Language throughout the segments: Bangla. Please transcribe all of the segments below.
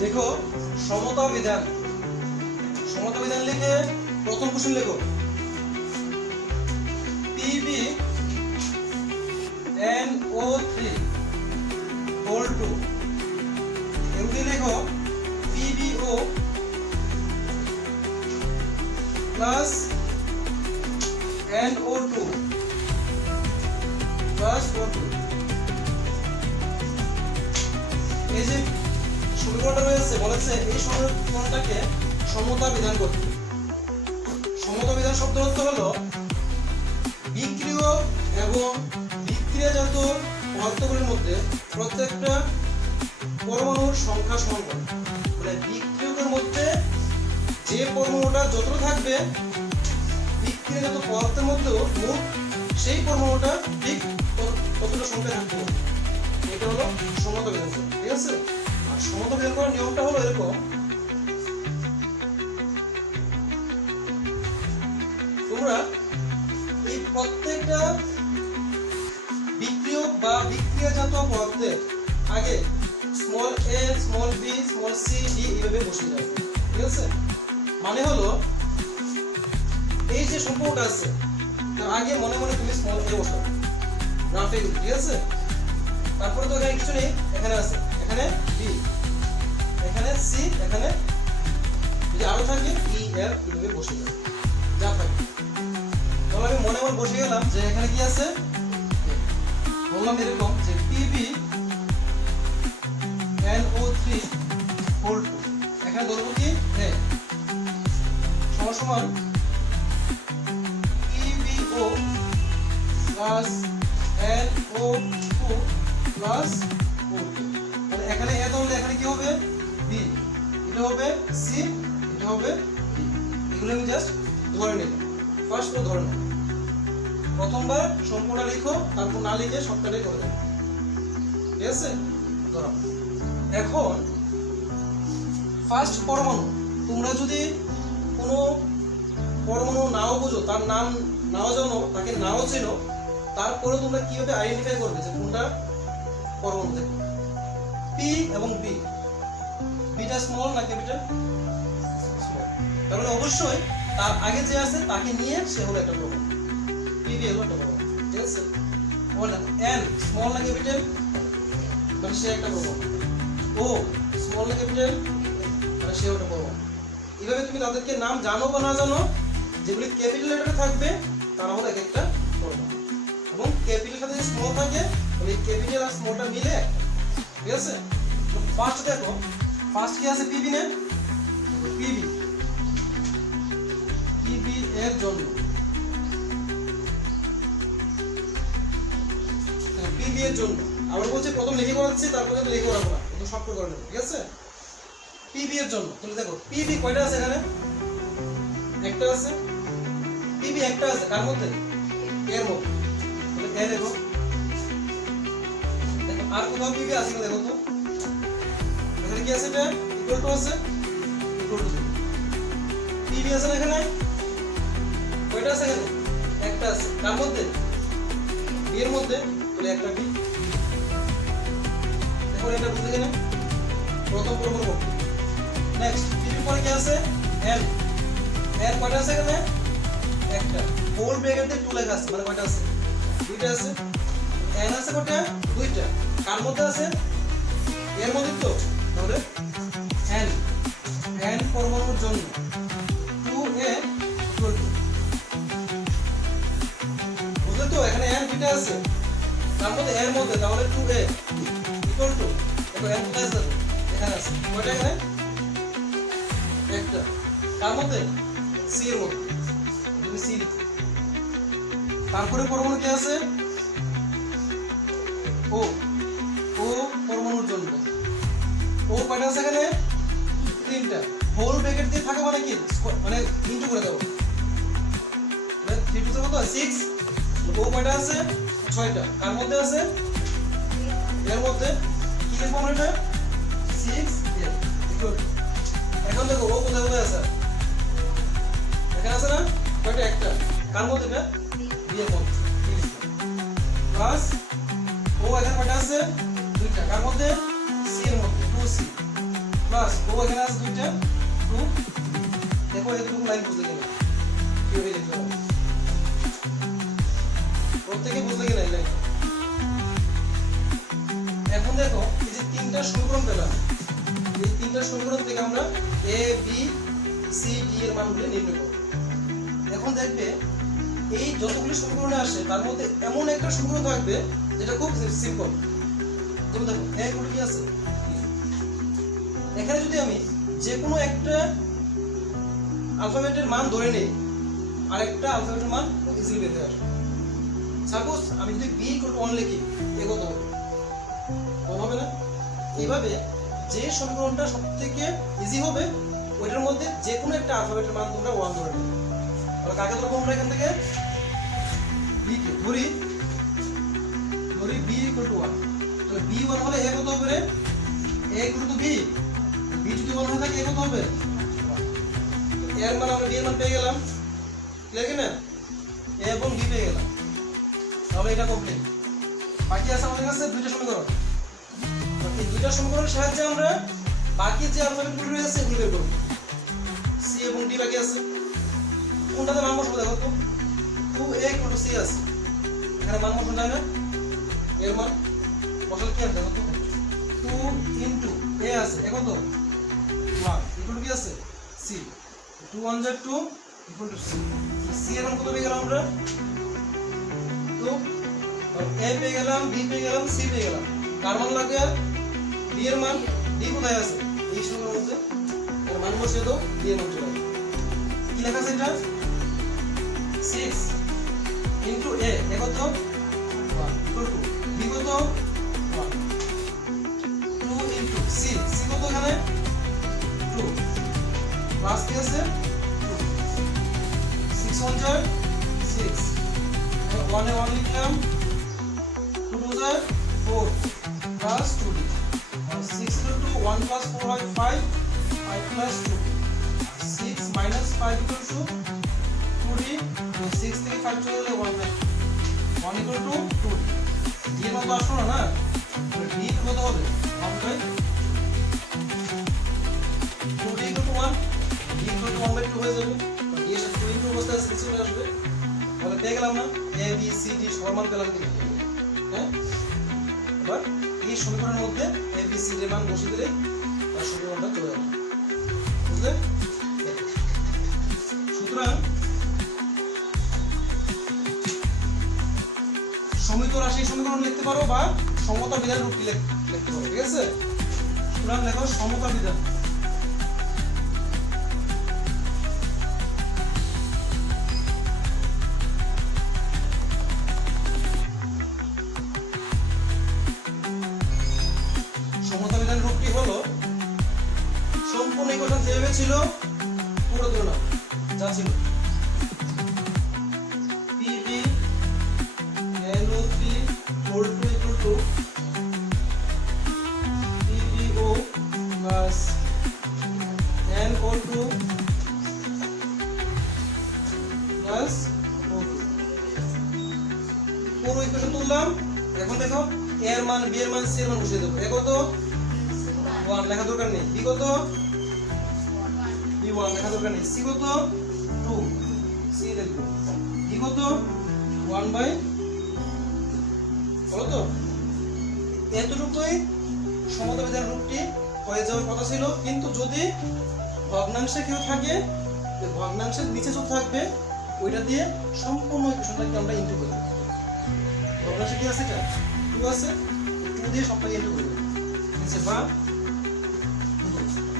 দেখো সমতা বিধান। সমতা বিধান লিখে প্রথম কোশ্চেন লেখো পিবি NO3 হোল 2 এমনি লেখো PbO plus NO2 plus O2। এই যে সমীকরণটা রয়েছে বলেছে এই সমীকরণটাকে সমতা বিধান করতে। সমতা বিধান শব্দের অর্থ হলো বিক্রিয় এবং বিক্রিয়াজাত পদার্থগুলির মধ্যে প্রত্যেকটা পরমাণুর সংখ্যা সমান করে। মানে বিক্রিয়কের মধ্যে যে পরমাণুটা যতটা থাকবে বিক্রিয়াজাত পদার্থের মধ্যেও মোট সেই পরমাণুটা ঠিক ততটা সংখ্যা থাকতে হবে। এটা হলো সমতা বিধান করা, ঠিক আছে? আর সমতা বিধান করার নিয়মটা হলো এরকম, তোমরা এই প্রত্যেকটা বিক্রিয়ক বা বিক্রিয়াজাত পদার্থের আগে small a small b small c d এইভাবে বসিয়ে যাবে, ঠিক আছে? মানে হলো এই যে সম্পর্কটা আছে তার আগে মনে মনে তুমি স্মল a বসাবে রাফে, ঠিক আছে? তারপরে তো এখানে কিছু নেই, এখানে আছে, এখানে b, এখানে c, এখানে যদি আরো থাকে e f এইভাবে বসিয়ে যাবে যা থাকে। তাহলে আমি মনে মনে বসিয়ে গেলাম যে এখানে কি আছে, বললাম এরকম যে PB NO3 হোল 2 এখানে ধরবো কি সমান সমান PbO plus NO2 plus O2। মানে এখানে এ ধরলে এখানে কি হবে B, এটা হবে C, এটা হবে D। এগুলো আমি জাস্ট ধরে নিলাম, ফার্স্ট ধরে নিলাম। প্রথমবার সম্পূর্ণ লিখো, তারপর না লিখে সবটাই করে দেবে, ঠিক আছে? ধরো এখন ফার্স্ট পরমাণু, তোমরা যদি কোনো পরমাণু নাও বুঝো, তার নাম নাও জানো, তাকে নাও চেনো, তারপরে তোমরা কিভাবে আইডেন্টিফাই করবে যে কোনটা পরমাণু? দেখো পি এবং বি, বিটা স্মল না ক্যাপিটাল স্মল, তার মানে অবশ্যই তার আগে যে আছে তাকে নিয়ে সে হলো একটা পরমাণু। পিবি হলো একটা পরমাণু, ঠিক আছে? বললাম এন স্মল না ক্যাপিটাল, মানে সে একটা পরমাণু। ও স্মল না ক্যাপিটাল, মানে সে একটা পরমাণু। এইভাবে তুমি তাদেরকে নাম জানো বা না জানো, যেগুলি ক্যাপিটাল লেটারে থাকবে তারা হলো এক একটা পরমাণু, এবং ক্যাপিটাল সাথে যদি স্মল থাকে তাহলে ক্যাপিটাল আর স্মলটা মিলে একটা, ঠিক আছে? তো ফার্স্ট দেখো, ফার্স্ট কি আছে পিবি নে, পিবি পিবি এর জন্য পিবি এর জন্য আবার বলছি প্রথম লিখে করাচ্ছি, তারপরে কিন্তু লিখে করাবো না, কিন্তু শর্ট করে নেব, ঠিক আছে? পিবি এর জন্য তুমি দেখো পিবি কয়টা আছে এখানে? একটা আছে। পিবি একটা আছে কার মধ্যে? এর মধ্যে। তাহলে এ দেখো, দেখো আর কোথাও পিবি আছে না? দেখো তো এখানে কি আছে? এটা ইকুয়াল টু আছে, ইকুয়াল টু পিবি আছে না এখানে? কয়টা আছে এখানে? একটা আছে কার মধ্যে? বি এর মধ্যে। তাহলে একটা বি। দেখো এটা বুঝতে গেলে প্রথম পরমাণু কক্ষ। নেক্সট পিবি পরে কি আছে? এন। এর কয়টা আছে এখানে? একটা। হোল ব্র্যাকেটে 2 লেখা আছে, মানে কয়টা আছে? দুইটা আছে। এন আছে কয়টা? দুইটা। কার মধ্যে আছে? এর মধ্যে তো। তাহলে এন, এন পরমাণুর জন্য 2a ইকুয়াল টু, বুঝলে তো? এখানে এন দুইটা আছে, তার মধ্যে এর মধ্যে, তাহলে 2a ইকুয়াল টু, দেখো এন কোথায় আছে? এখানে আছে। কয়টা এখানে? একটা। তার মধ্যে সি এর মধ্যে, তুমি সি লিখো। তারপরে পরমাণু কি আছে? ও, ও পরমাণুর জন্য ও কয়টা আছে এখানে? তিনটা। হোল ব্র্যাকেট দিয়ে থাকে মানে কি, মানে ইনটু করে দাও, মানে 3 টু 7 6। ও কয়টা আছে? 6টা। কার মধ্যে আছে? এর মধ্যে। কি লিখবো আমরা এটা? 6 এর ইকুয়াল টু। এখন দেখো ও কোথায় কোথায় আছে? এখানে আছে না? কয়টা? একটা। কার মধ্যে? এটা বি এর মধ্যে। প্লাস ও এখানে কয়টা আছে? দুইটা। কার মধ্যে? সি এর মধ্যে, 2c। প্লাস ও এখানে আছে দুইটা 2 দেখো এতটুকু লাইন বুঝলে কিনা কিভাবে লিখতে হবে প্রত্যেকে বুঝলে কিনা এই লাইন এখন দেখো এই যে তিনটা সমীকরণ পেলাম এই তিনটা সমীকরণ থেকে আমরা a b c d এর মানগুলো নির্ণয় করব এখন দেখবে এই যতগুলো সমীকরণে আসে তার মধ্যে এমন একটা সমীকরণ থাকবে যেটা খুব সিম্পল যেমন দেখো a ইকুয়াল কি আছে এখানে যদি আমি যে কোনো একটা অ্যালফাবেটের মান ধরে নেই আরেকটা অ্যালফাবেটের মান খুব ইজিলি বের হয়ে আসবে সাপোজ আমি যদি b ইকুয়াল টু 1 লিখি এ কত হবে না এইভাবে যে সমীকরণটা সবথেকে ইজি হবে ওইটার মধ্যে যে কোনো একটা অ্যালফাবেটের মান তোমরা 1 ধরে নেবে তাহলে কাকে ধরবো আমরা এখান থেকে b কে ধরি b ইকুয়াল টু 1 তাহলে b 1 হলে a কত হবে রে a equal to b b যদি 1 হয়ে থাকে a কত হবে এর মান আমরা b এর মান পেয়ে গেলাম ক্লিয়ার কি না a এবং b পেয়ে গেলাম তাহলে এটা কমপ্লিট বাকি আছে আমাদের কাছে দুইটা সমীকরণ এই দুইটা সমীকরণের সাহায্যে আমরা বাকি যে অ্যালফাবেটগুলো রয়েছে এগুলো বের করব c এবং d বাকি আছে কোনটাতে মান বসাবো দেখো তো 2a = c আছে এখানে মান বসানো যায় না এর মান বসালে কি হবে দেখো তো 2 * a আছে এ কত 1 ইকুয়াল কি আছে c 2 1 = 2 equal to c c এর মান কত পেয়ে গেলাম আমরা তো a পেয়ে গেলাম b পেয়ে গেলাম c পেয়ে গেলাম কার মান লাগে d এর মান d কোথায় আছে এই সময়ের মধ্যে এর মান বসিয়ে দাও d এর মান চলে আসবে কি লেখা আছে এটা 6 ইনটু a এ কত 1 ইকুয়াল টু b কত 1 2 ইনটু c c কত এখানে 2 প্লাস কি আছে 2 6 1 * 6 1 এ 1 লিখলাম 2 2 * 4 plus 2d 6 * 2 1 plus 4 হয় 5 5 plus 2d 6 minus 5 equal to 2d 6 থেকে 5 চলে গেলে 1 equal to 2d d এর মতো আসলো না d কত হবে 1 by 2d equal to 1 d equal to 1 by 2 হয়ে যাবে d এর সাথে 2 into অবস্থায় 6 চলে আসবে তাহলে পেয়ে গেলাম না a b c d সমান পেলাম কি হ্যাঁ এবার এই সমীকরণের মধ্যে a b c d এর মান বসিয়ে দিলে তার সমীকরণটা চলে যাবে বুঝলে সুতরাং সমীকরণ রাশি সমীকরণ লিখতে পারো বা সমতা বিধানের রূপটি লিখতে পারো ঠিক আছে সুতরাং লেখো সমতা বিধান সমতা বিধানের রূপটি হলো সম্পূর্ণ ইকুয়েশন যেভাবে ছিল পুরো ধরনা যা ছিল PV NO3 = PVO plus NO2 plus O2 পুরো ইকুয়েশন তুললাম এখন দেখো a এর মান b এর মান c এর মান বসিয়ে দেব a কত 1 লেখা দরকার নেই b কত b 1 লেখা দরকার নেই c কত 2 c লিখব d কত 1 by বলো তো এতটুকুই সমতা বিধান রূপটি হয়ে যাওয়ার কথা ছিল কিন্তু যদি ভগ্নাংশে কেউ থাকে ভগ্নাংশের নিচে যত থাকবে ওইটা দিয়ে সম্পূর্ণ ইকুয়েশনটাকে আমরা ইনটু করব ভগ্নাংশে কি আছে এটা 2 আছে 2 দিয়ে সবটাকে ইনটু করব নিচে বা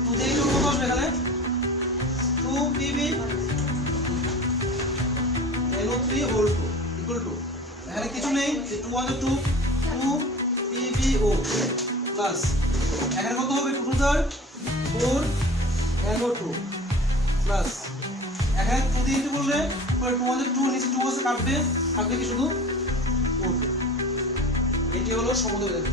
2 দিয়ে ইনটু কত আসবে এখানে 2 pb NO3 whole 2 equal to এখানে কিছু নেই যে 2 1 2 2 pbo প্লাস এখানে কত হবে 2 2 4 NO2 প্লাস এখানে 2 দিয়ে ইনটু করলে পরে 2 1 2 নিচে 2 আছে কাটবে থাকবে কি শুধু O2 এটি হলো সমতা বিধান